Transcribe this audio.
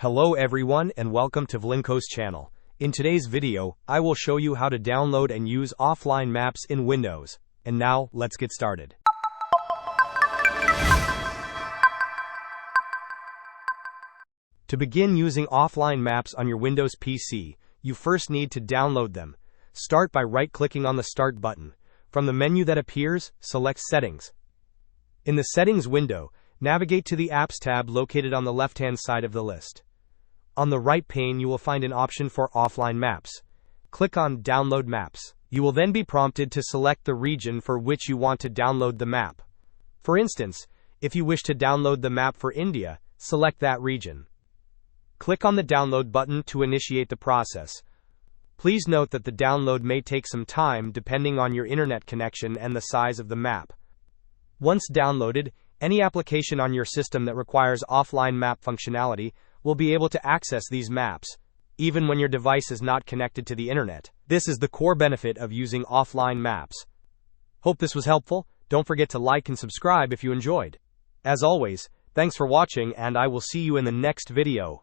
Hello everyone and welcome to Vlinkoz channel. In today's video, I will show you how to download and use offline maps in Windows. And now, let's get started. To begin using offline maps on your Windows PC, you first need to download them. Start by right-clicking on the Start button. From the menu that appears, select Settings. In the Settings window, navigate to the Apps tab located on the left-hand side of the list. On the right pane, you will find an option for offline maps. Click on Download Maps. You will then be prompted to select the region for which you want to download the map. For instance, if you wish to download the map for India, select that region. Click on the Download button to initiate the process. Please note that the download may take some time depending on your internet connection and the size of the map. Once downloaded, any application on your system that requires offline map functionality will be able to access these maps, even when your device is not connected to the internet. This is the core benefit of using offline maps. Hope this was helpful. Don't forget to like and subscribe if you enjoyed. As always, thanks for watching and I will see you in the next video.